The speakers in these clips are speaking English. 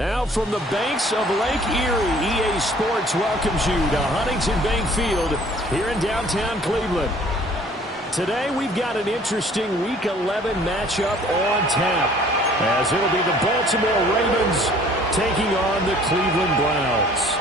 Now from the banks of Lake Erie, EA Sports welcomes you to Huntington Bank Field here in downtown Cleveland. Today we've got an interesting Week 11 matchup on tap, as it'll be the Baltimore Ravens taking on the Cleveland Browns.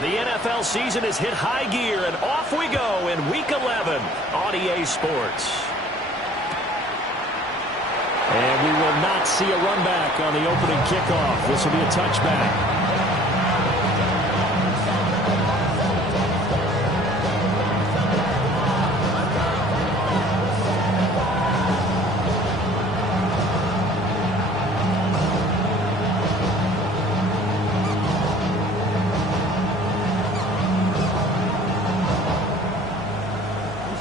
The NFL season has hit high gear, and off we go in Week 11 on EA Sports. And we will not see a run back on the opening kickoff. This will be a touchback.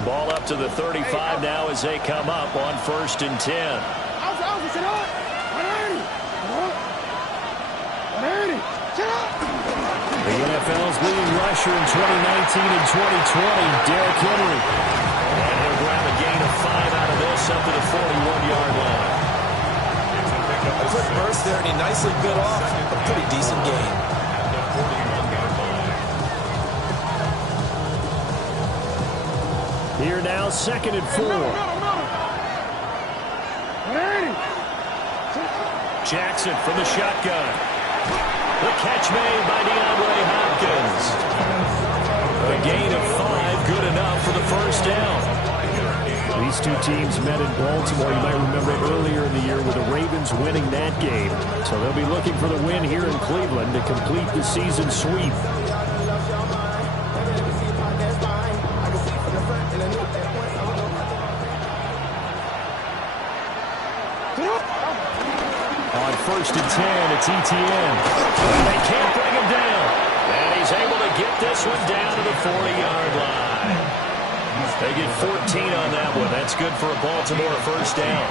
Ball up to the 35 now as they come up on 1st and 10. The NFL's leading rusher in 2019 and 2020, Derrick Henry. And he'll grab a gain of 5 out of this up to the 41-yard line. A quick burst there, and he nicely bit off a pretty decent gain. Here now, 2nd and 4. Jackson from the shotgun. The catch made by DeAndre Hopkins. A gain of 5, good enough for the first down. These two teams met in Baltimore. You might remember earlier in the year with the Ravens winning that game. So they'll be looking for the win here in Cleveland to complete the season sweep. On 1st and 10, it's Etienne. They can't bring him down. And he's able to get this one down to the 40-yard line. They get 14 on that one. That's good for a Baltimore first down.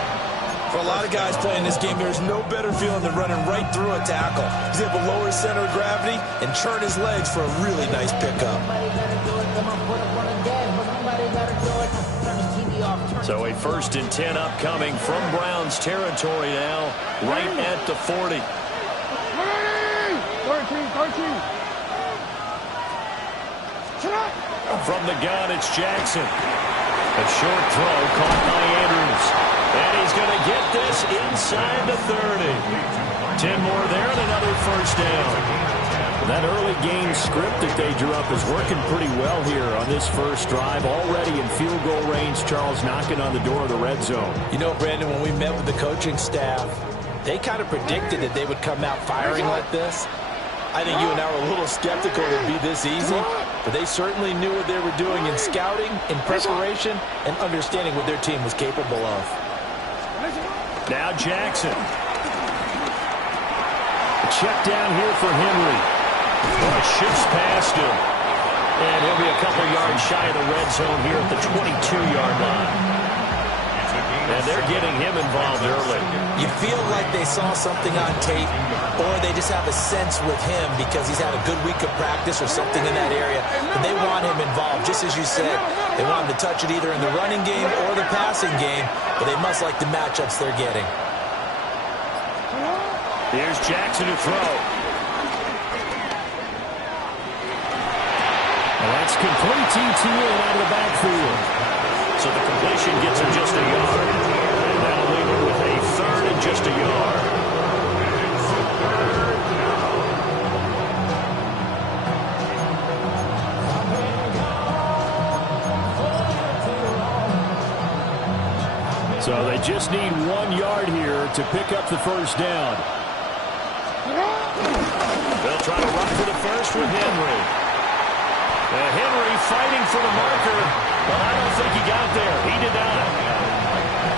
For a lot of guys playing this game, there's no better feeling than running right through a tackle. He's able to lower his center of gravity and churn his legs for a really nice pickup. So a 1st and 10 upcoming from Browns territory now, right at the 40. 13. From the gun, it's Jackson. A short throw caught by Andrews. And he's going to get this inside the 30. 10 more there and another first down. That early game script that they drew up is working pretty well here on this first drive. Already in field goal range, Charles knocking on the door of the red zone. You know, Brandon, when we met with the coaching staff, they kind of predicted that they would come out firing like this. I think you and I were a little skeptical it would be this easy, but they certainly knew what they were doing in scouting, in preparation, and understanding what their team was capable of. Now Jackson. A check down here for Henry. Well, it shifts past him. And he'll be a couple yards shy of the red zone here at the 22-yard line. And they're getting him involved early. You feel like they saw something on tape, or they just have a sense with him because he's had a good week of practice or something in that area, and they want him involved. Just as you said, they want him to touch it either in the running game or the passing game, but they must like the matchups they're getting. Here's Jackson to throw. And that's complete Etienne out of the backfield. So the completion gets him just a yard. And that'll leave him with a 3rd and just a yard. So they just need 1 yard here to pick up the first down. They'll try to run for the first with Henry. Henry fighting for the marker, but I don't think he got there. He did not.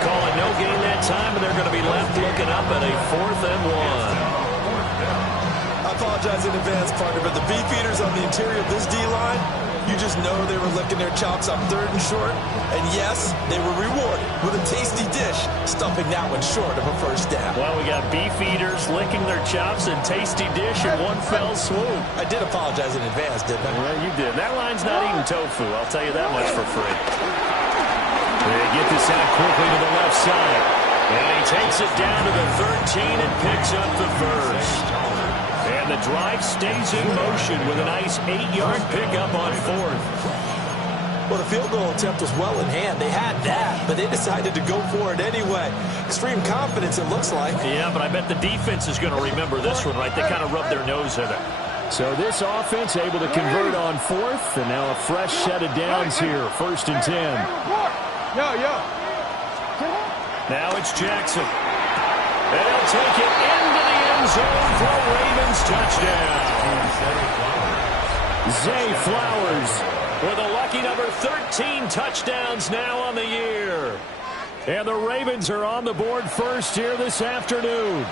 Calling no gain that time, and they're going to be left looking up at a 4th and 1. I apologize in advance, partner, but the beef eaters on the interior of this D-line, You just know they were licking their chops on 3rd and short. And yes, they were rewarded with a tasty dish, stumping that one short of a first down. Well, we got beef eaters licking their chops and tasty dish in one fell swoop. I did apologize in advance, didn't I? Well, you did. That line's not eating tofu. I'll tell you that much for free. They get this out quickly to the left side. And he takes it down to the 13 and picks up the first. And the drive stays in motion with a nice 8-yard pickup on 4th. Well, the field goal attempt was well in hand. They had that, but they decided to go for it anyway. Extreme confidence, it looks like. Yeah, but I bet the defense is going to remember this one, right? They kind of rubbed their nose in it. So this offense able to convert on 4th, and now a fresh set of downs here, 1st and 10. Now it's Jackson. And he'll take it into the end zone for a Ravens touchdown. Zay Flowers with a lucky number 13 touchdowns now on the year. And the Ravens are on the board first here this afternoon.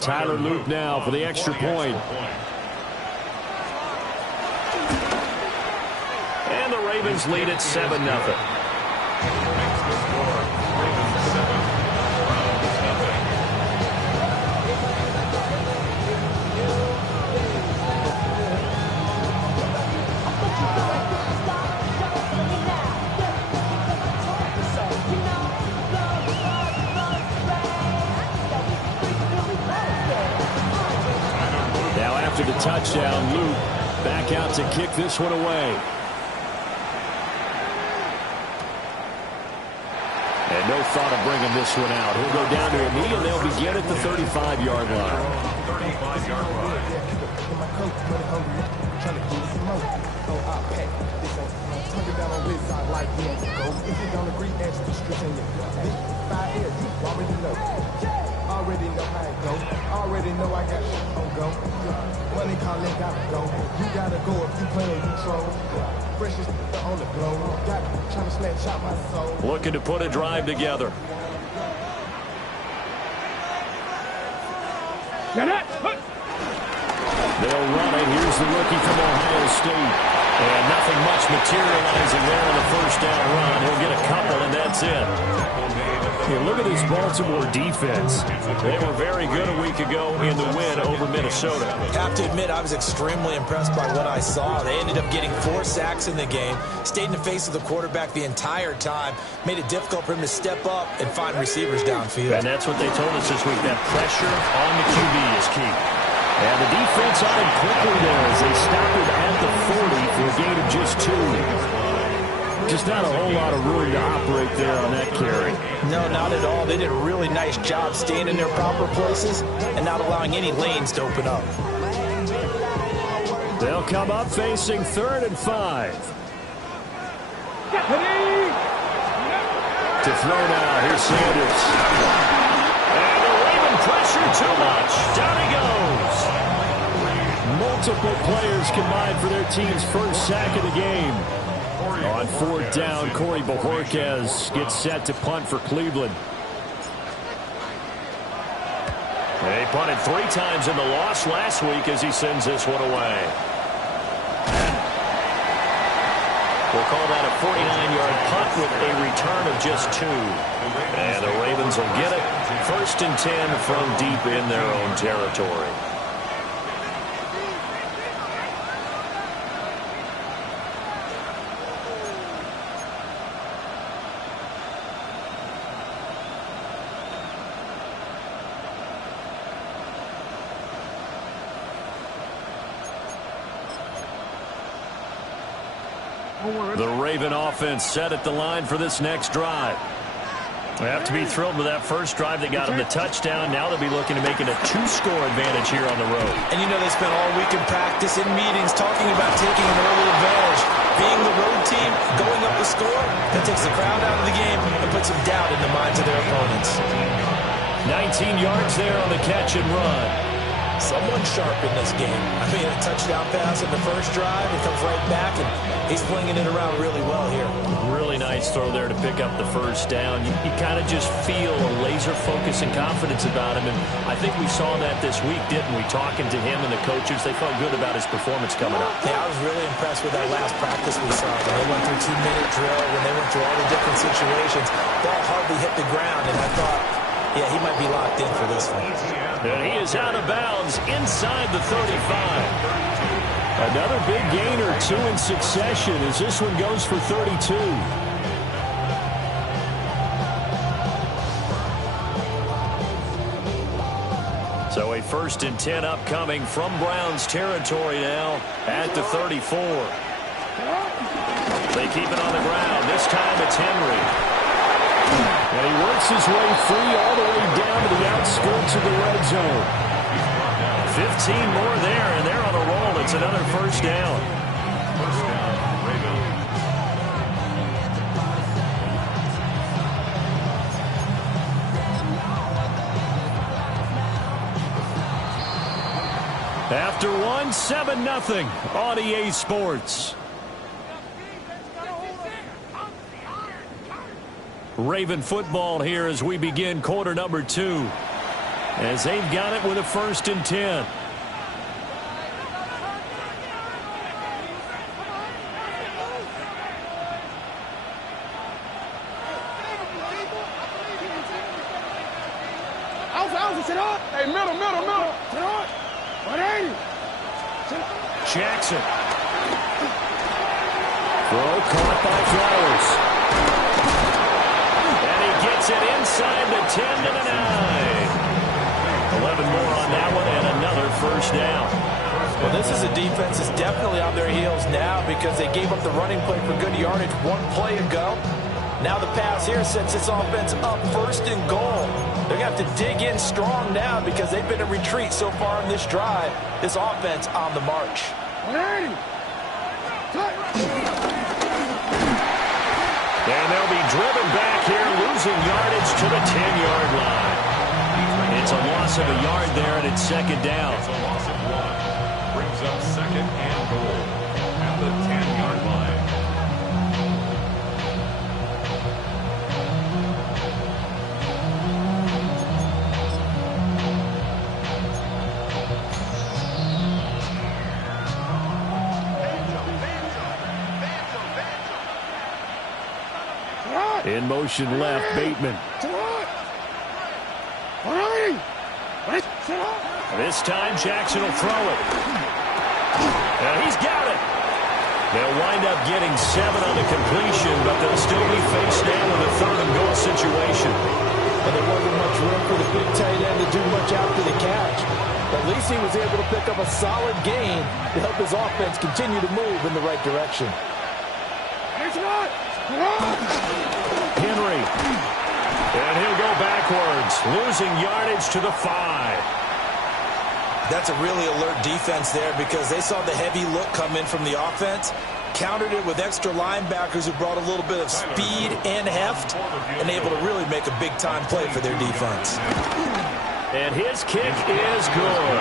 Tyler Loop now for the extra point. And the Ravens lead at 7-0. Now after the touchdown, Loop back out to kick this one away. And no thought of bringing this one out. He'll go down to a knee, and they'll begin at the 35-yard line. Already know how it go. Already know I got shit on go. Money calling, gotta go. You gotta go if you playing, you troll. Freshest on the globe. Got trying to snatch out my soul. Looking to put a drive together. They'll run it. Here's the rookie from Ohio State. And nothing much materializing there on the first down run. He'll get a couple, and that's it. Here, look at this Baltimore defense. They were very good a week ago in the win over Minnesota. Have to admit, I was extremely impressed by what I saw. They ended up getting 4 sacks in the game, stayed in the face of the quarterback the entire time, made it difficult for him to step up and find receivers downfield. And that's what they told us this week, that pressure on the QB is key. And the defense on him quickly there as they stop him at the 40 for a gain of just 2. Just not a whole lot of room to operate there on that carry. No, not at all. They did a really nice job staying in their proper places and not allowing any lanes to open up. They'll come up facing 3rd and 5. To throw now, here's Sanders. And the Raven pressure too much. Down he goes. Multiple players combined for their team's first sack of the game. On 4th down, Corey Bojorquez gets set to punt for Cleveland. They punted 3 times in the loss last week as he sends this one away. We'll call that a 49-yard punt with a return of just 2. And the Ravens will get it. 1st and 10 from deep in their own territory. The Raven offense set at the line for this next drive. They have to be thrilled with that first drive that got them the touchdown. Now they'll be looking to make it a 2-score advantage here on the road. And you know they spent all week in practice, in meetings, talking about taking an early advantage. Being the road team, going up the score, that takes the crowd out of the game and puts some doubt in the minds of their opponents. 19 yards there on the catch and run. Someone sharp in this game. I mean, a touchdown pass in the first drive. It comes right back, and he's flinging it around really well here. Really nice throw there to pick up the first down. You kind of just feel a laser focus and confidence about him, and I think we saw that this week, didn't we? Talking to him and the coaches, they felt good about his performance coming up. Yeah, I was really impressed with that last practice we saw. When they went through 2-minute drill, when they went through all the different situations, ball hardly hit the ground, and I thought, yeah, he might be locked in for this one. And he is out of bounds inside the 35. Another big gain or two in succession as this one goes for 32. So a 1st and 10 upcoming from Browns territory now at the 34. They keep it on the ground. This time it's Henry. And he works his way free all the way down to the outskirts of the red zone. 15 more there, and they're on a roll. It's another first down. After one, 7-0 on EA Sports. Raven football here as we begin quarter number 2. As they've got it with a 1st and 10. Hey, middle. Jackson. Throw caught by Flowers. And he gets it inside the 10 to the 9. 11 more on that one and another first down. Well, this is a defense that's definitely on their heels now because they gave up the running play for good yardage one play ago. Now the pass here sets this offense up 1st and goal. They're going to have to dig in strong now because they've been in retreat so far in this drive. This offense on the march. And they'll be driven back here, losing yardage to the 10-yard line. It's a loss of a yard there, and it's 2nd down. It's a loss of 1. Brings up 2nd and goal at the 10-yard line. In motion left, Bateman. This time Jackson will throw it. And he's got it. They'll wind up getting 7 on the completion, but they'll still be face down in a 3rd and goal situation. And there wasn't much room for the big tight end to do much after the catch. But at least he was able to pick up a solid gain to help his offense continue to move in the right direction. Henry. And he'll go backwards, losing yardage to the 5. That's a really alert defense there because they saw the heavy look come in from the offense, countered it with extra linebackers who brought a little bit of speed and heft, and able to really make a big-time play for their defense. And his kick is good.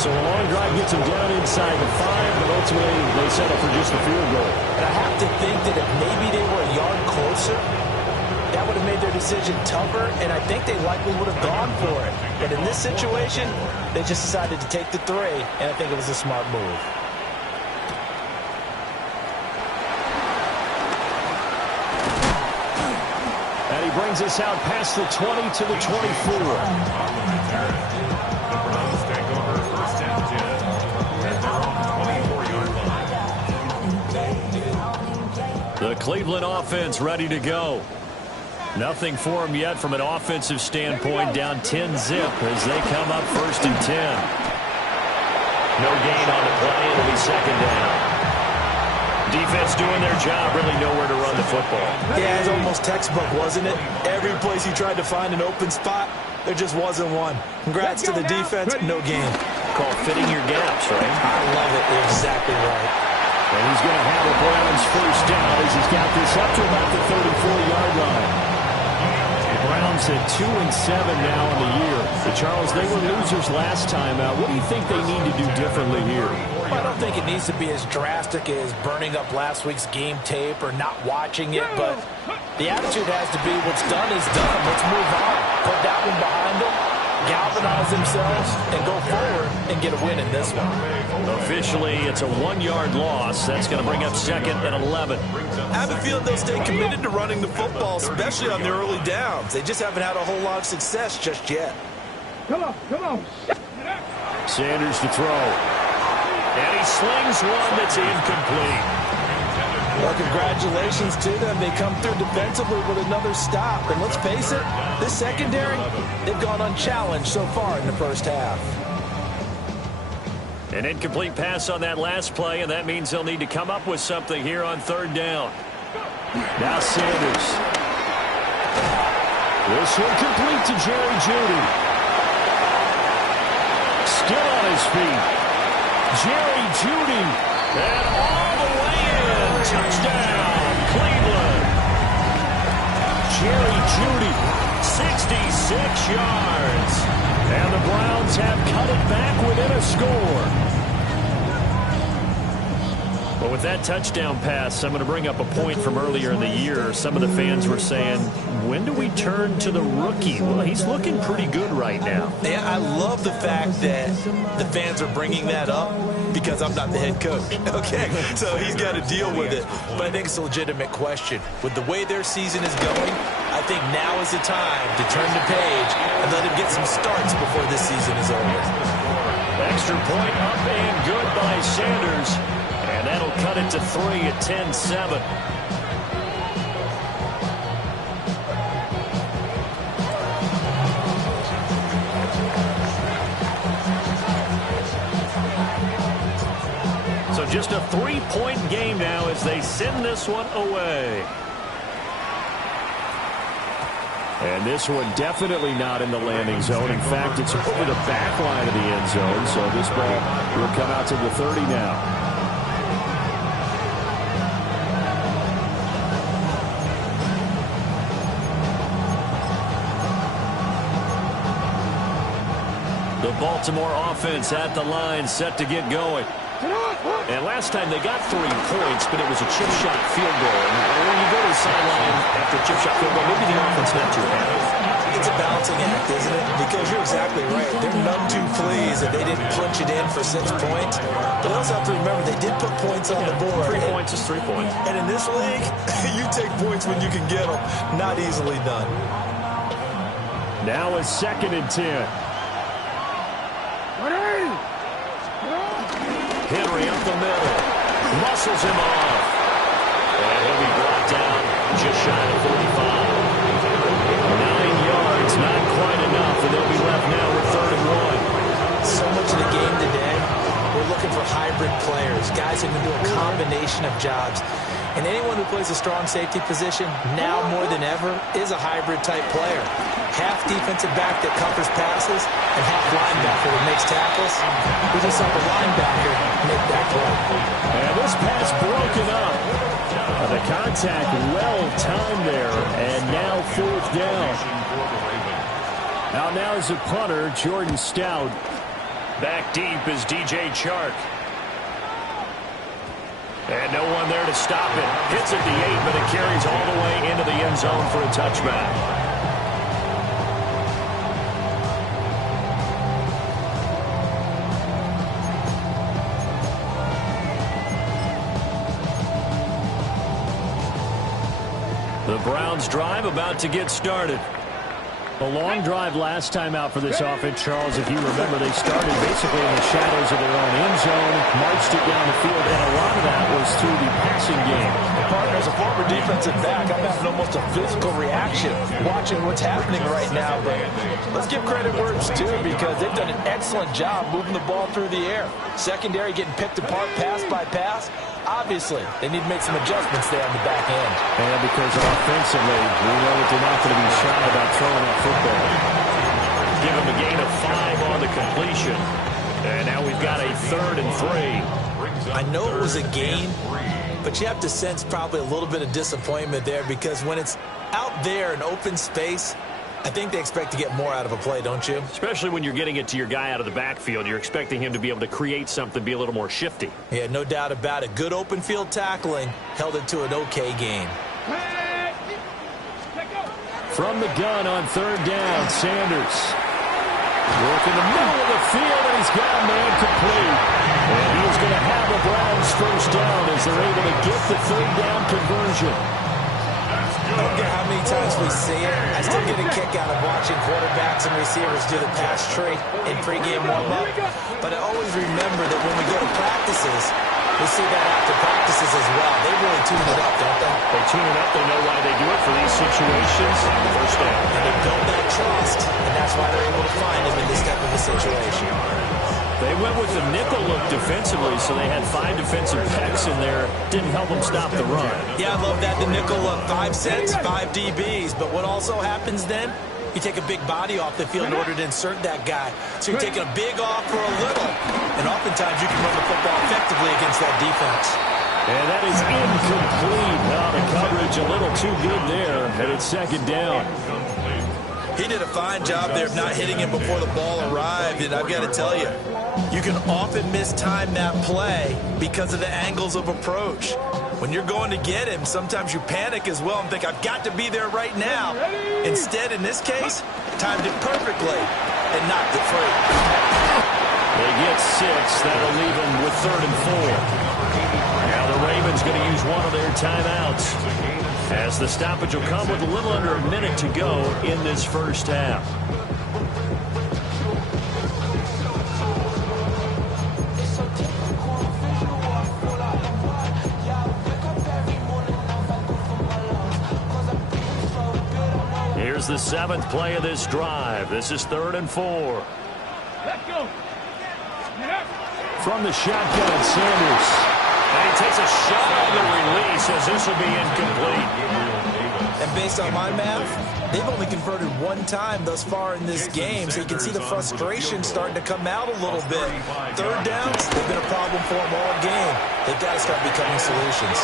So a long drive gets him down inside the 5, but ultimately they settle for just a field goal. And I have to think that if maybe they were a yard closer, that would have made their decision tougher, and I think they likely would have gone for it. But in this situation, they just decided to take the 3, and I think it was a smart move. And he brings us out past the 20 to the 24. The Browns take over 1st and 10 at their own 24-yard line. The Cleveland offense ready to go. Nothing for them yet from an offensive standpoint, down 10-zip as they come up 1st and 10. No gain on the play, it'll be 2nd down. Defense doing their job, really nowhere to run the football. Yeah, it's almost textbook, wasn't it? Every place you tried to find an open spot, there just wasn't one. Congrats to the defense, no gain. Called fitting your gaps, right? I love it, exactly right. And he's going to have a Browns 1st down as he's got this up to about the 34-yard line. The Browns at 2-7 now in the year. But Charles, they were losers last time out. What do you think they need to do differently here? I don't think it needs to be as drastic as burning up last week's game tape or not watching it, but the attitude has to be what's done is done. Let's move on. Put that one behind them, galvanize themselves, and go forward and get a win in this one. Officially, it's a 1-yard loss. That's going to bring up 2nd and 11. I have a feeling they'll stay committed to running the football, especially on their early downs. They just haven't had a whole lot of success just yet. Come on. Sanders to throw. And he slings one that's incomplete. Well, congratulations to them. They come through defensively with another stop. And let's face it, this secondary, they've gone unchallenged so far in the first half. An incomplete pass on that last play, and that means they'll need to come up with something here on 3rd down. Now Sanders. This one complete to Jerry Jeudy. Still on his feet. Jerry Jeudy. And all the way in. Touchdown, Cleveland. Jerry Jeudy, 66 yards. And the Browns have cut it back within a score. But with that touchdown pass, I'm going to bring up a point from earlier in the year. Some of the fans were saying, when do we turn to the rookie? Well, he's looking pretty good right now. Yeah, I love the fact that the fans are bringing that up because I'm not the head coach. Okay, so he's got to deal with it. But I think it's a legitimate question. With the way their season is going, I think now is the time to turn the page and let him get some starts before this season is over. Extra point up and good by Sanders. And that'll cut it to 3 at 10-7. So just a 3-point game now as they send this one away. And this one definitely not in the landing zone. In fact, it's over the back line of the end zone. So this ball will come out to the 30 now. The Baltimore offense at the line, set to get going. And last time they got 3 points, but it was a chip shot field goal. And when you go to the sideline after a chip shot field goal, maybe the offense not too happy. It's a balancing act, isn't it? Because you're exactly right. They're none too pleased that they didn't clinch it in for 6 points. But you also have to remember they did put points on the board. 3 points is 3 points. And in this league, you take points when you can get them. Not easily done. Now a 2nd and 10. Henry up the middle. Muscles him off. And he'll be brought down just shy of 45. 9 yards, not quite enough, and they'll be left now with 3rd and 1. So much of the game today, we're looking for hybrid players, guys who can do a combination of jobs. And anyone who plays a strong safety position, now more than ever, is a hybrid-type player. Half defensive back that covers passes, and half linebacker that makes tackles. We just saw the linebacker make that play. And this pass broken up. The contact well-timed there, and now 4th down. Now is the punter, Jordan Stout. Back deep is DJ Chark. And no one there to stop it. Hits at the 8, but it carries all the way into the end zone for a touchback. The Browns drive about to get started. A long drive last time out for this offense, Charles. If you remember, they started basically in the shadows of their own end zone, marched it down the field, and a lot of that was through the passing game. Partner, as a former defensive back, I'm having almost a physical reaction watching what's happening right now. But let's give credit where it's due because they've done an excellent job moving the ball through the air. Secondary getting picked apart pass by pass. Obviously, they need to make some adjustments there on the back end. And because offensively, we know that they're not going to be shy about throwing that football. Give them a gain of 5 on the completion. And now we've got a 3rd and 3. I know it was a gain, but you have to sense probably a little bit of disappointment there because when it's out there in open space, I think they expect to get more out of a play, don't you? Especially when you're getting it to your guy out of the backfield. You're expecting him to be able to create something, be a little more shifty. Yeah, no doubt about it. Good open field tackling held it to an okay game. From the gun on third down, Sanders. Work in the middle of the field, and he's got a man complete. And he is going to have the Browns first down as they're able to get the third down conversion. I don't care how many times we see it. I still get a kick out of watching quarterbacks and receivers do the pass tree in pregame warm-up. But I always remember that when we go to practices, we see that after practices as well. They really tune it up, don't they? They tune it up. They know why they do it for these situations. First down. And they build that trust, and that's why they're able to find him in this type of a situation. They went with the nickel look defensively, so they had 5 defensive backs in there. Didn't help them stop the run. Yeah, I love that. The nickel look, 5 cents, 5 DBs. But what also happens then, you take a big body off the field in order to insert that guy. So you're taking a big off for a little. And oftentimes you can run the football effectively against that defense. And that is incomplete. Now the coverage a little too good there, and it's second down. He did a fine job there of not hitting him before the ball arrived, and I've got to tell you, you can often mistime that play because of the angles of approach. When you're going to get him, sometimes you panic as well and think, I've got to be there right now. Instead, in this case, timed it perfectly and knocked it free. They get 6. That'll leave them with 3rd and 4. Now the Ravens going to use one of their timeouts, as the stoppage will come with a little under a minute to go in this first half. Here's the 7th play of this drive. This is 3rd and 4. Let's go. From the shotgun, Sanders. And he takes a shot on the release, as this will be incomplete. And based on my math, they've only converted 1 time thus far in this game, so you can see the frustration starting to come out a little bit. 3rd downs, they've been a problem for them all game. They've got to start becoming solutions.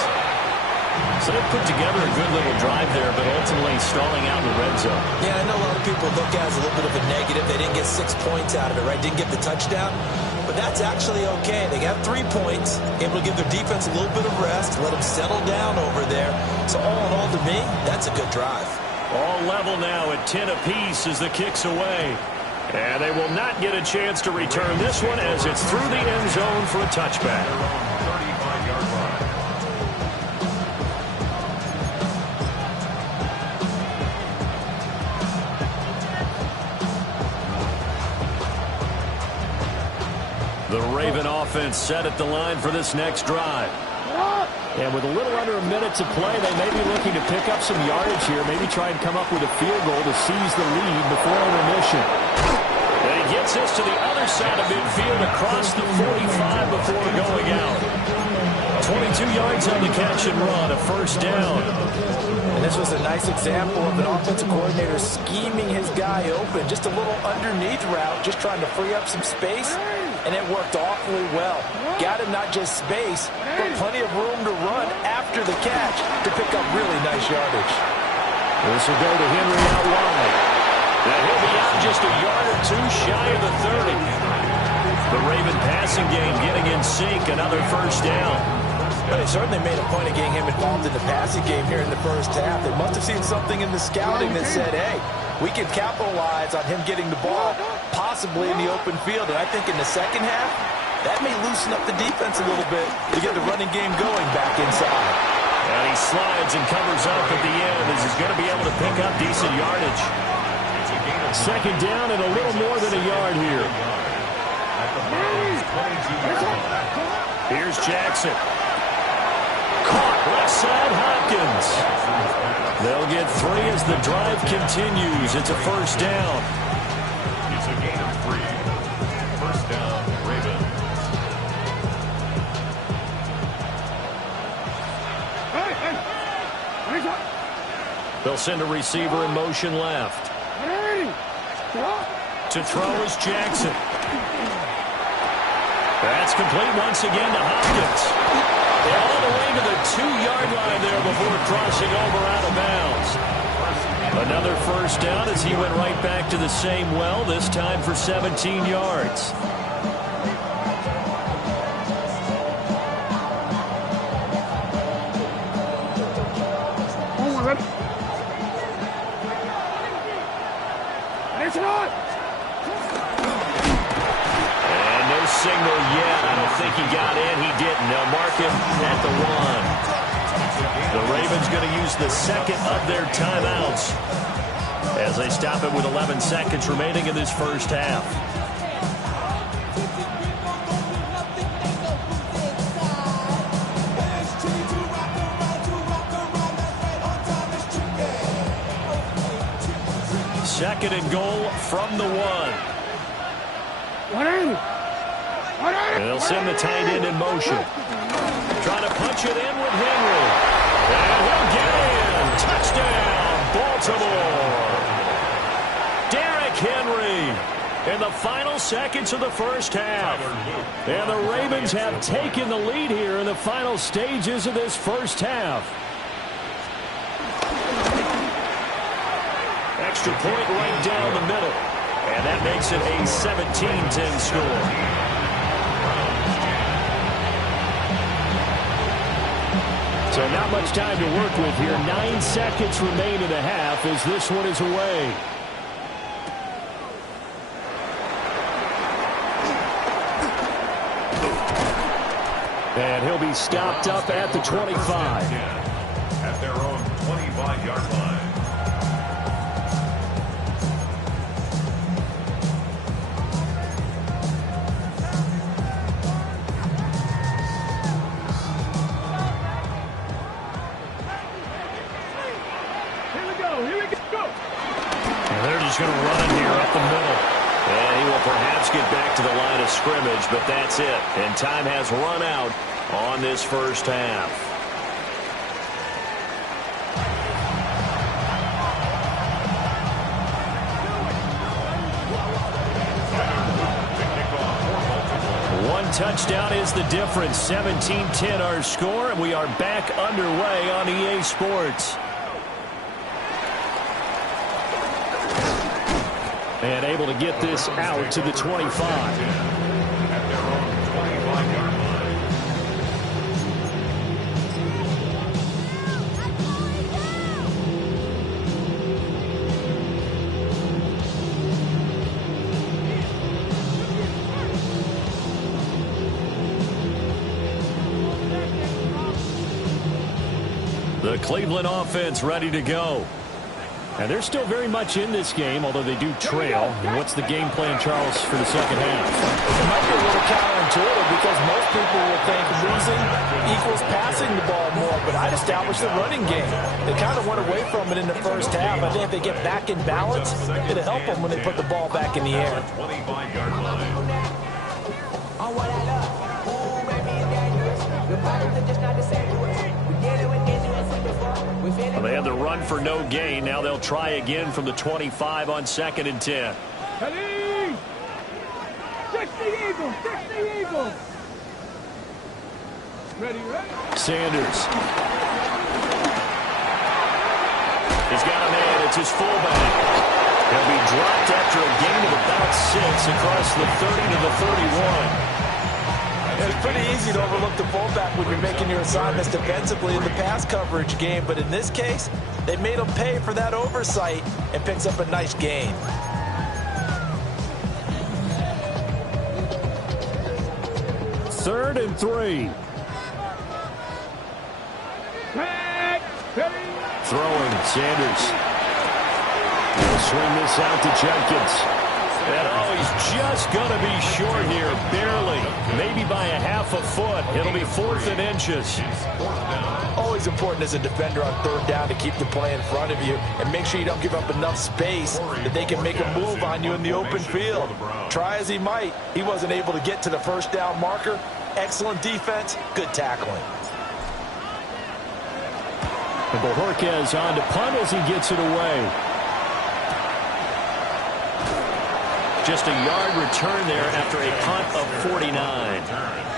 So they put together a good little drive there, but ultimately stalling out in the red zone. Yeah, I know a lot of people look at it as a little bit of a negative. They didn't get 6 points out of it, right? Didn't get the touchdown. But that's actually okay. They got 3 points, able to give their defense a little bit of rest, let them settle down over there. So all in all, to me, that's a good drive. All level now at 10 apiece as the kick's away. And they will not get a chance to return this one, as it's through the end zone for a touchback. 35-yard line. The Raven offense set at the line for this next drive. And with a little under a minute to play, they may be looking to pick up some yardage here, maybe try and come up with a field goal to seize the lead before intermission. And he gets this to the other side of midfield across the 45 before going out. 22 yards on the catch and run, a first down. And this was a nice example of an offensive coordinator scheming his guy open. Just a little underneath route, just trying to free up some space. And it worked awfully well. Got him not just space, but plenty of room to run after the catch to pick up really nice yardage. This will go to Henry out wide. Now he'll be out just a yard or 2 shy of the 30. The Raven passing game getting in sync, another first down. But they certainly made a point of getting him involved in the passing game here in the first half. They must have seen something in the scouting that said, hey, we can capitalize on him getting the ball possibly in the open field. And I think in the second half, that may loosen up the defense a little bit to get the running game going back inside. And he slides and covers up at the end as he's going to be able to pick up decent yardage. Second down and a little more than a yard here. Here's Jackson. Caught left side, Hopkins. They'll get 3 as the drive continues. It's a first down. It's a gain of 3. First down, Ravens. They'll send a receiver in motion left. To throw is Jackson. That's complete once again to Hopkins. All the way to the 2-yard line there before crossing over out of bounds. Another first down as he went right back to the same well, this time for 17 yards. And no signal yet. I don't think he got in. He didn't. They'll mark him at the 1. The Ravens going to use the second of their timeouts as they stop it with 11 seconds remaining in this first half. Second and goal from the 1. And they'll send the tight end in motion. Trying to punch it in with Henry. And he'll get in. Touchdown, Baltimore. Derrick Henry in the final seconds of the first half. And the Ravens have taken the lead here in the final stages of this first half. Extra point right down the middle. And that makes it a 17-10 score. So not much time to work with here. 9 seconds remain in the half as this one is away. And he'll be stopped up at the 25. At their own 25-yard line. Going to run here up the middle. And he will perhaps get back to the line of scrimmage, but that's it. And time has run out on this first half. One touchdown is the difference. 17-10 our score, and we are back underway on EA Sports. And able to get this out to the 25. At their own 25-yard line. The Cleveland offense ready to go. And they're still very much in this game, although they do trail. And what's the game plan, Charles, for the second half? It might be a little counterintuitive because most people will think losing equals passing the ball more, but I'd establish the running game. They kind of went away from it in the first half. I think if they get back in balance, it'll help them when they put the ball back in the air. 25-yard line. Well, they had the run for no gain. Now they'll try again from the 25 on 2nd and 10. Sanders. He's got a man. It's his fullback. He'll be dropped after a gain of about 6 across the 30 to the 31. It's pretty easy to overlook the fullback when you're making your assignments defensively in the pass coverage game, but in this case, they made him pay for that oversight and picks up a nice gain. Third and 3. Throwing, Sanders. He'll swing this out to Jenkins. And he's just going to be short here, barely, maybe by a half a foot. It'll be 4th and inches. Always important as a defender on 3rd down to keep the play in front of you and make sure you don't give up enough space that they can make a move on you in the open field. Try as he might, he wasn't able to get to the first down marker. Excellent defense, good tackling. And Bojorquez on to punt as he gets it away. Just a yard return there after a punt of 49.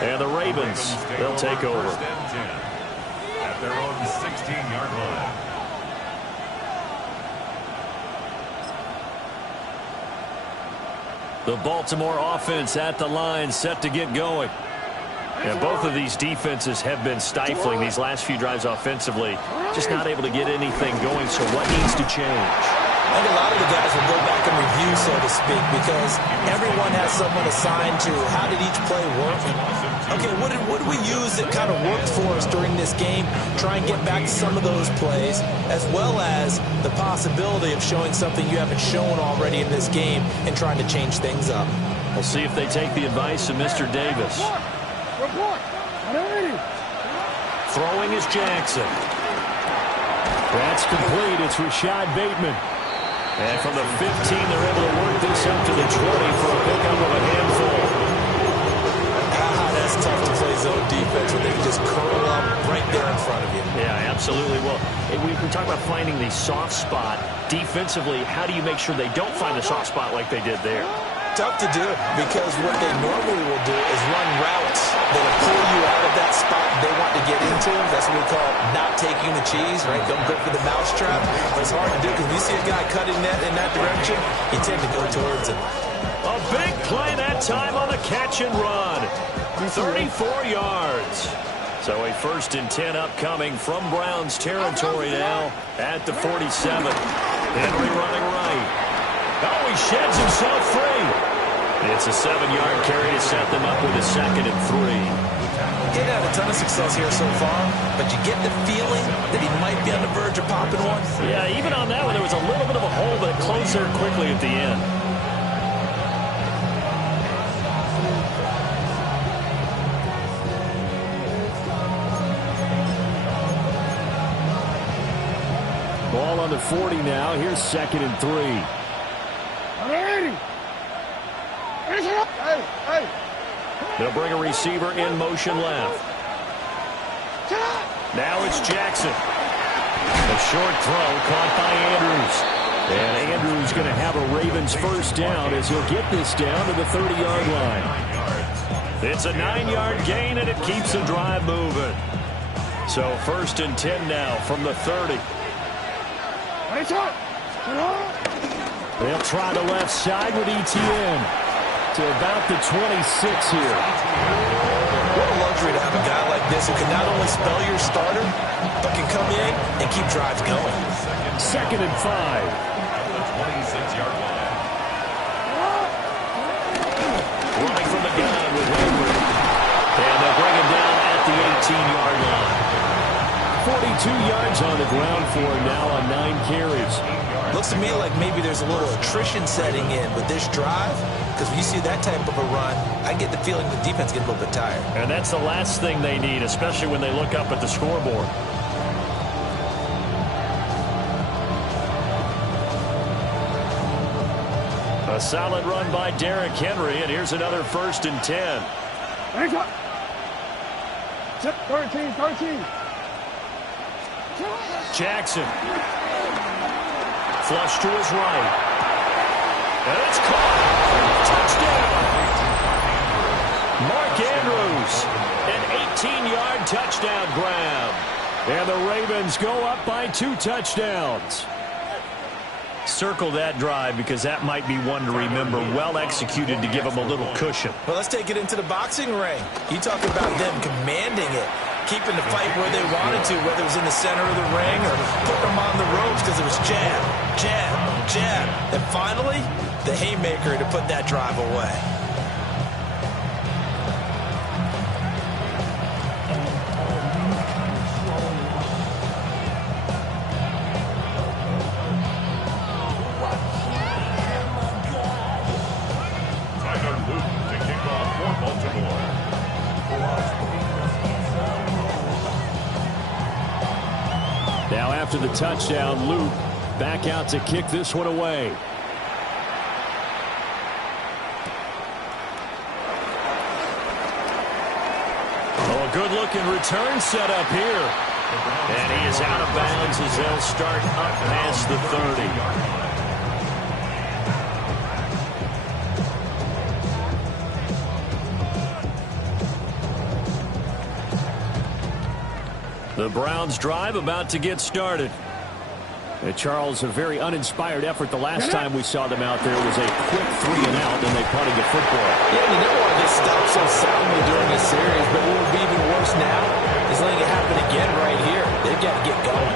And the Ravens, they'll take over. At their own 16-yard line. The Baltimore offense at the line, set to get going. And both of these defenses have been stifling these last few drives offensively. Just not able to get anything going, so what needs to change? I think a lot of the guys will go back and review, so to speak, because everyone has someone assigned to how did each play work. Okay, what did we use that kind of worked for us during this game? Try and get back to some of those plays, as well as the possibility of showing something you haven't shown already in this game and trying to change things up. We'll see if they take the advice of Mr. Davis. Throwing is Jackson. That's complete. It's Rashad Bateman. And from the 15, they're able to work this up to the 20 for a pickup of a handful. That's tough to play zone defense when they can just curl up right there in front of you. Yeah, absolutely. Well, we talk about finding the soft spot. Defensively, how do you make sure they don't find the soft spot like they did there? Tough to do because what they normally will do is run routes that'll pull you out of that spot they want to get into. That's what we call not taking the cheese, right? Don't go for the mousetrap. But it's hard to do because when you see a guy cutting that in that direction, you tend to go towards him. A big play that time on the catch and run. 34 yards. So a 1st and 10 upcoming from Browns territory now at the 47. Henry running right. Oh, he sheds himself free. It's a 7-yard carry to set them up with a 2nd and 3. He's had a ton of success here so far, but you get the feeling that he might be on the verge of popping one. Yeah, even on that one, there was a little bit of a hole, but it closed there quickly at the end. Ball on the 40 now. Here's 2nd and 3. They'll bring a receiver in motion left. Now it's Jackson. A short throw caught by Andrews. And Andrews going to have a Ravens 1st down as he'll get this down to the 30-yard line. It's a 9-yard gain, and it keeps the drive moving. So 1st and 10 now from the 30. They'll try the left side with ETN to about the 26 here. What a luxury to have a guy like this who can not only spell your starter, but can come in and keep drives going. 2nd and 5. At the 26-yard line. Running from the gun with Henry. And they'll bring him down at the 18-yard line. 42 yards on the ground for him now on 9 carries. Looks to me like maybe there's a little attrition setting in with this drive, because when you see that type of a run, I get the feeling the defense gets a little bit tired. And that's the last thing they need, especially when they look up at the scoreboard. A solid run by Derrick Henry, and here's another 1st and 10. 13. Jackson. Flush to his right. And it's caught. Touchdown. Mark Andrews. An 18-yard touchdown grab. And the Ravens go up by 2 touchdowns. Circle that drive because that might be one to remember. Well executed to give them a little cushion. Well, let's take it into the boxing ring. You talk about them commanding it, keeping the fight where they wanted to, whether it was in the center of the ring or putting them on the ropes because it was jab, jab, jab. And finally, the haymaker to put that drive away. Tyler Luke to kick off for Baltimore. Now after the touchdown, Luke back out to kick this one away. Oh, a good-looking return set up here. And he is out of bounds as they'll start up past the 30. The Browns drive about to get started. Charles, a very uninspired effort the last time we saw them out there was a quick 3 and out, and they punted the football. Yeah, you know why they stopped so soundly during this series, but what would be even worse now is letting it happen again right here. They've got to get going.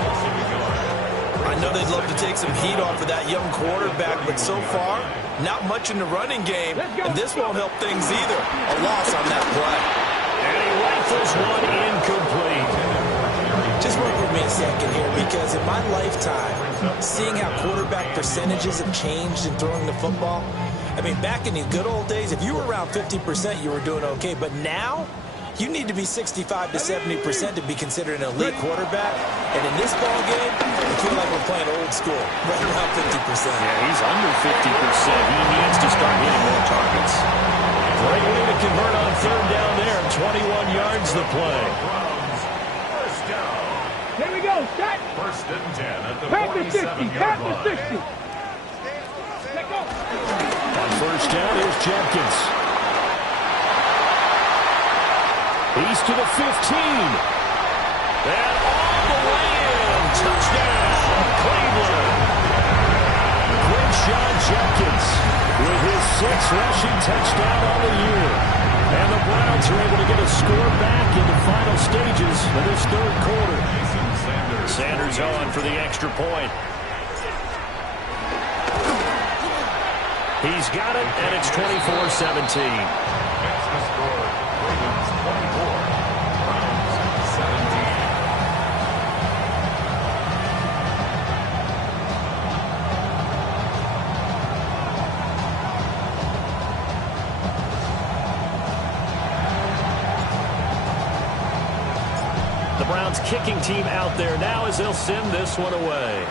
I know they'd love to take some heat off of that young quarterback, but so far, not much in the running game, and this won't help things either. A loss on that play. And he rifles one incomplete. Just work with me a second here, because in my lifetime, seeing how quarterback percentages have changed in throwing the football, I mean, back in the good old days, if you were around 50%, you were doing okay. But now, you need to be 65 to 70% to be considered an elite quarterback. And in this ball game, I feel like we're playing old school, right around 50%. Yeah, he's under 50%. He needs to start hitting more targets. Great way to convert on third down there. 21 yards the play. Here we go, set. First and 10 at the Pack the 60, 47-yard pack the line. 60. Let go. On first down is Jenkins. He's to the 15. And all the way in. Touchdown, Cleveland. Quinshon Judkins with his 6th rushing touchdown on the year. And the Browns are able to get a score back in the final stages of this third quarter. Sanders on for the extra point. He's got it, and it's 24-17. Makes the score. Ravens 24, Browns 17. The Browns kicking team out there now as they'll send this one away.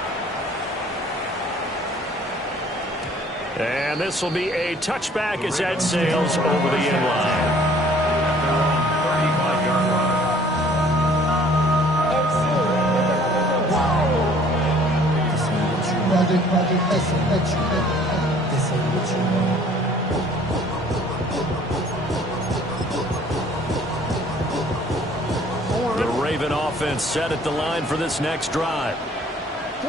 And this will be a touchback as that sails over the end line. 35-yard line. The Raven offense set at the line for this next drive.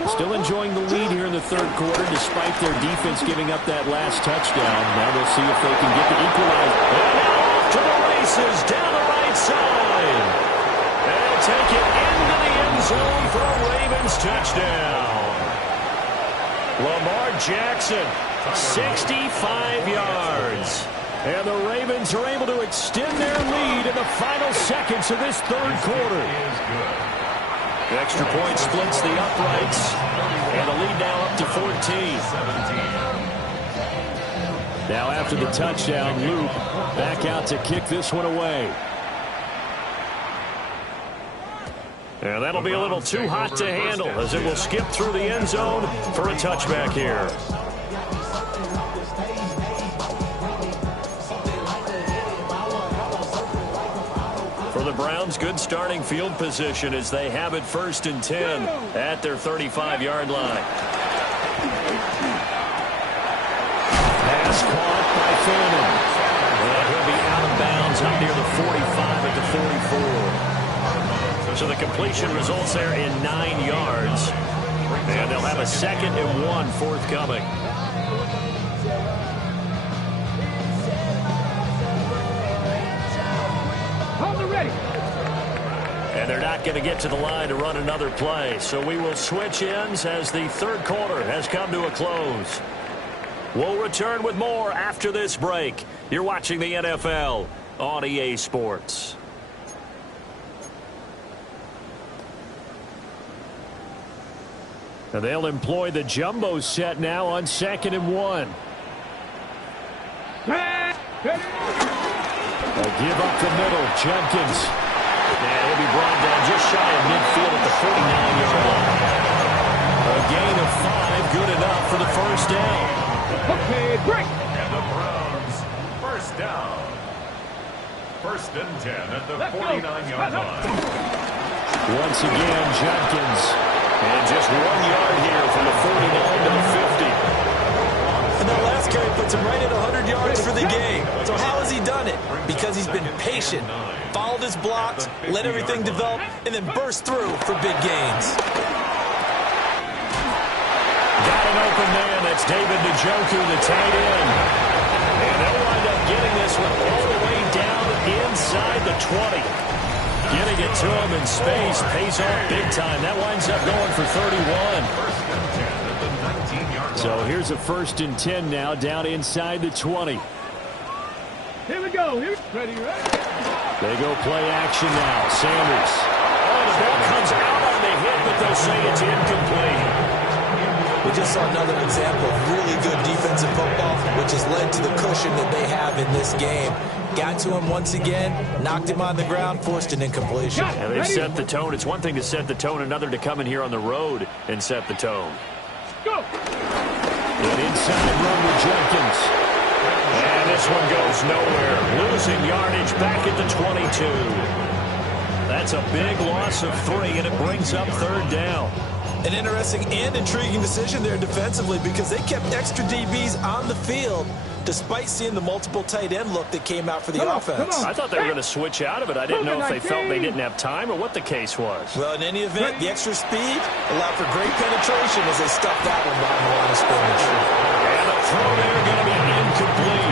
Still enjoying the lead here in the third quarter despite their defense giving up that last touchdown. Now we'll see if they can get the equalizer. And now off to the races down the right side. And take it into the end zone for a Ravens touchdown. Lamar Jackson, 65 yards. And the Ravens are able to extend their lead in the final seconds of this third quarter. The extra point splits the uprights, and the lead now up to 14. Now after the touchdown, Luke back out to kick this one away. And that'll be a little too hot to handle as it will skip through the end zone for a touchback here. For the Browns, good starting field position as they have it 1st and 10 at their 35-yard line. Pass caught by Foreman. And he'll be out of bounds up near the 45 at the 44. So the completion results there in 9 yards. And they'll have a 2nd and 1 forthcoming. And they're not going to get to the line to run another play. So we will switch ends as the third quarter has come to a close. We'll return with more after this break. You're watching the NFL on EA Sports. And they'll employ the jumbo set now on 2nd and 1. They'll give up the middle. Jenkins. And he'll be brought down just shy of midfield at the 49-yard line. A gain of 5, good enough for the first down. Okay, break. And the Browns, first down. 1st and 10 at the 49-yard line. Once again, Jenkins. And just 1 yard here from the 49 to the 50. And that last carry puts him right at 100 yards for the game. So how has he done it? Because he's been patient, followed his blocks, let everything develop, and then burst through for big gains. an open man. That's David Njoku, the tight end. And they'll wind up getting this one all the way down inside the 20. Getting it to him in space pays off big time. That winds up going for 31. So here's a 1st and 10 now down inside the 20. Here we go. Here's ready. They go play action now. Sanders. Oh, the ball comes out on the hit, but they'll say it's incomplete. We just saw another example of really good defensive football, which has led to the cushion that they have in this game. Got to him once again, knocked him on the ground, forced an incompletion. Yeah, they've set the tone. It's one thing to set the tone, another to come in here on the road and set the tone. Go. An inside run with Jenkins. And this one goes nowhere. Losing yardage back at the 22. That's a big loss of 3, and it brings up 3rd down. An interesting and intriguing decision there defensively because they kept extra DBs on the field despite seeing the multiple tight end look that came out for the offense. I thought they were going to switch out of it. I didn't know if they felt they didn't have time or what the case was. Well, in any event, the extra speed allowed for great penetration as they stuffed that one behind the line of scrimmage. And the throw there going to be incomplete.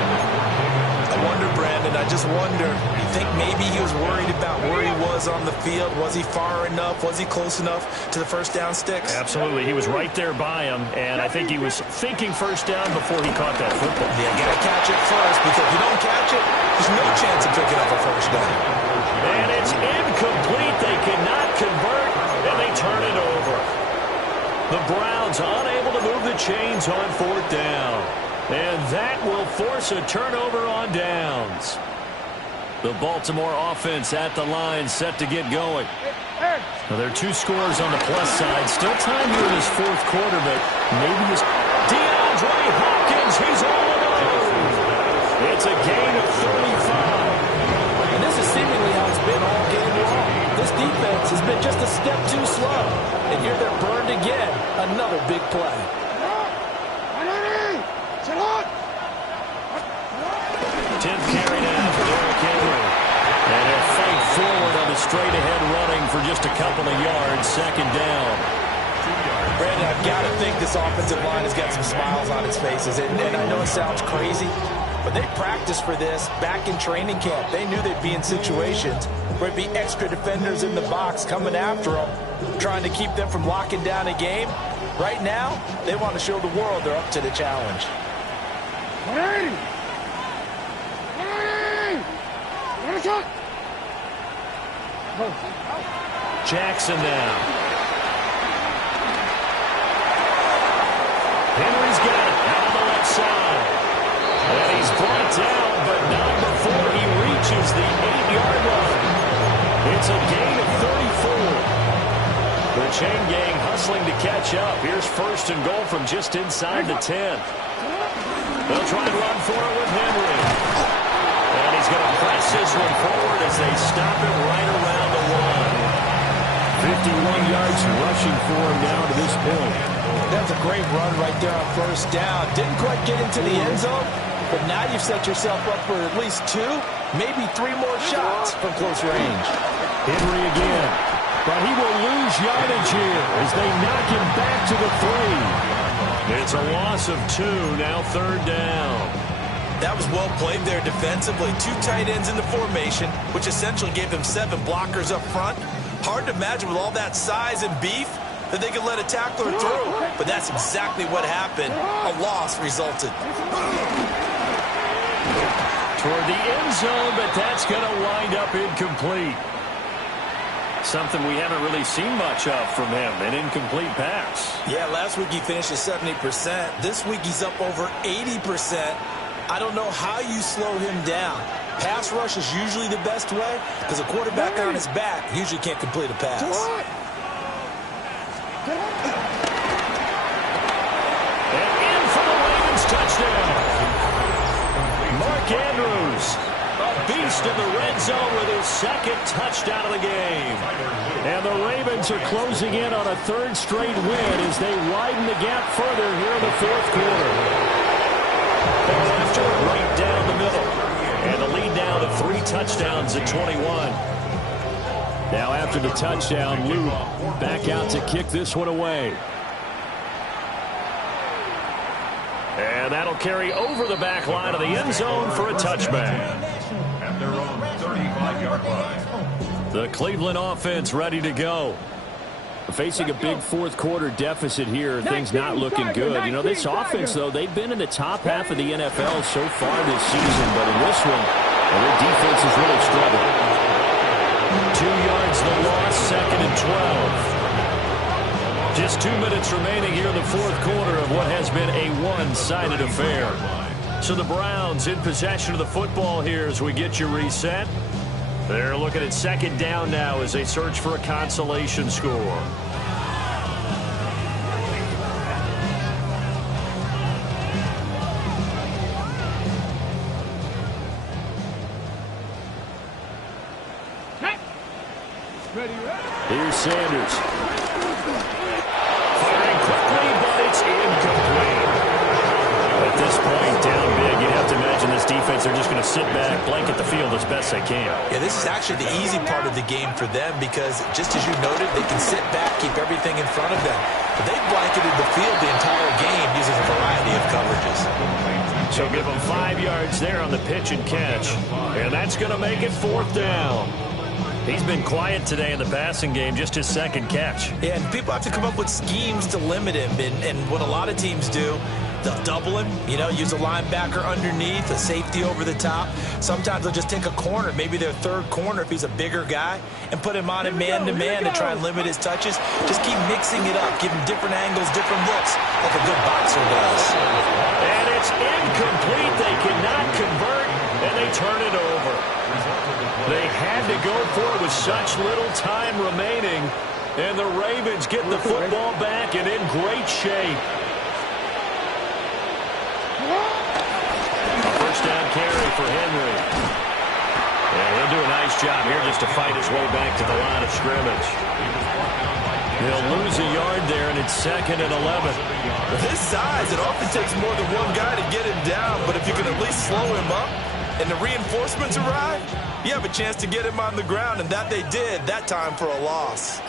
I wonder, Brandon, I just wonder, you think maybe he was worried about where he was on the field? Was he far enough? Was he close enough to the first down sticks? Absolutely. He was right there by him, and I think he was thinking first down before he caught that football. Yeah, got to catch it first, because if you don't catch it, there's no chance of picking up a first down. And it's incomplete. They cannot convert, and they turn it over. The Browns unable to move the chains on 4th down. And that will force a turnover on downs. The Baltimore offense at the line set to get going. Now, there are 2 scores on the plus side. Still time here in this 4th quarter, but maybe his DeAndre Hopkins, he's all alone. It's a gain of 35. And this is seemingly how it's been all game long. This defense has been just a step too slow. And here they're burned again. Another big play. 10th carry now for Derrick Henry. And they'll fade forward on the straight-ahead running for just a couple of yards. 2nd down. Brandon, I've got to think this offensive line has got some smiles on its faces. And I know it sounds crazy, but they practiced for this back in training camp. They knew they'd be in situations where there'd be extra defenders in the box coming after them, trying to keep them from locking down a game. Right now, they want to show the world they're up to the challenge. 180. Jackson now. Henry's got it out on the left side. And he's brought down, but not before he reaches the 8-yard line. It's a gain of 34. The chain gang hustling to catch up. Here's 1st and goal from just inside the 10. They'll try and run for it with Henry. And he's going to press this one forward as they stop it right around the 1. 51 yards rushing for him now to this point. That's a great run right there on 1st down. Didn't quite get into the end zone, but now you've set yourself up for at least 2, maybe 3 more shots from close range. Henry again. But he will lose yardage here as they knock him back to the 3. It's a loss of 2, now 3rd down. That was well played there defensively. 2 tight ends in the formation, which essentially gave them 7 blockers up front. Hard to imagine with all that size and beef that they could let a tackler through. But that's exactly what happened. A loss resulted. Toward the end zone, but that's going to wind up incomplete. Something we haven't really seen much of from him, an incomplete pass. Yeah, last week he finished at 70%. This week he's up over 80%. I don't know how you slow him down. Pass rush is usually the best way because a quarterback on his back usually can't complete a pass. And in for the Ravens touchdown. Mark Andrews, a beast in the red zone with his 2nd touchdown of the game. And the Ravens are closing in on a 3rd straight win as they widen the gap further here in the 4th quarter. They're after it right down the middle. And the lead now to 3 touchdowns at 21. Now after the touchdown, Luke back out to kick this one away. And that'll carry over the back line of the end zone for a touchback. At their own 35-yard line. The Cleveland offense ready to go. Facing a big fourth quarter deficit here, things not looking good. You know, this offense, though, they've been in the top half of the NFL so far this season, but in this one, well, their defense has really struggled. 2 yards the loss, 2nd and 12. Just 2 minutes remaining here in the fourth quarter of what has been a one-sided affair. So the Browns in possession of the football here as we get you reset. They're looking at 2nd down now as they search for a consolation score. Here's Sanders. Firing quickly, but it's incomplete. At this point, down big, you'd have to imagine this defense, they're just going to sit back, blanket the field as best they can. Yeah, this is actually the easy part of the game for them because, just as you noted, they can sit back, keep everything in front of them. But they've blanketed the field the entire game using a variety of coverages. So give them 5 yards there on the pitch and catch. And that's going to make it 4th down. He's been quiet today in the passing game, just his 2nd catch. Yeah, and people have to come up with schemes to limit him. And what a lot of teams do, they'll double him, you know, use a linebacker underneath, a safety over the top. Sometimes they'll just take a corner, maybe their 3rd corner if he's a bigger guy, and put him on a man-to-man to try and limit his touches. Just keep mixing it up, give him different angles, different looks, like a good boxer does. And it's incomplete. They cannot convert, and they turn it over. They had to go for it with such little time remaining, and the Ravens get the football back and in great shape. A 1st down carry for Henry. And he'll do a nice job here just to fight his way back to the line of scrimmage. He'll lose a yard there, and it's 2nd and 11. With his size, it often takes more than one guy to get him down, but if you can at least slow him up and the reinforcements arrive, you have a chance to get him on the ground, and that they did that time for a loss.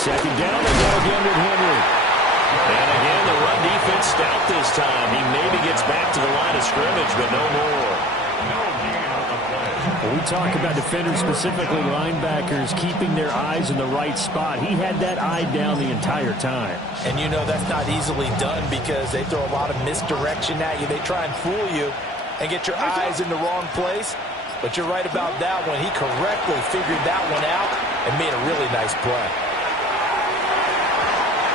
2nd down, they go again with Henry. And again, the run defense stout this time. He maybe gets back to the line of scrimmage, but no more. When we talk about defenders, specifically linebackers, keeping their eyes in the right spot, he had that eye down the entire time. And you know that's not easily done because they throw a lot of misdirection at you. They try and fool you and get your eyes in the wrong place. But you're right about that one. He correctly figured that one out and made a really nice play.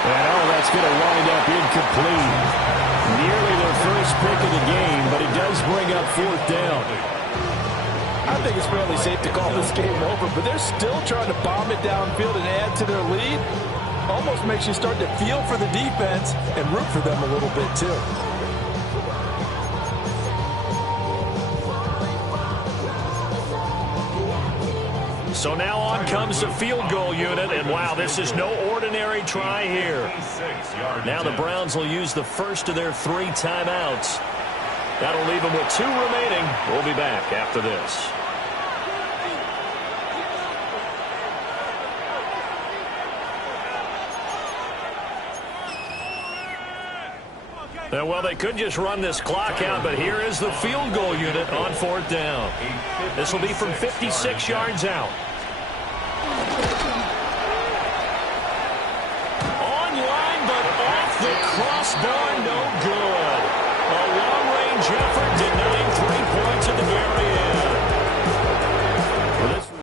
And that's going to wind up incomplete. Nearly their first pick of the game, but it does bring up 4th down. I think it's fairly safe to call this game over, but they're still trying to bomb it downfield and add to their lead. Almost makes you start to feel for the defense and root for them a little bit too. So now on comes the field goal unit, and wow, this is no ordinary try here. Now the Browns will use the first of their 3 timeouts. That'll leave them with 2 remaining. We'll be back after this. Well, they could just run this clock out, but here is the field goal unit on 4th down. This will be from 56 yards out. Online, but off the crossbar, no good. A long-range effort denying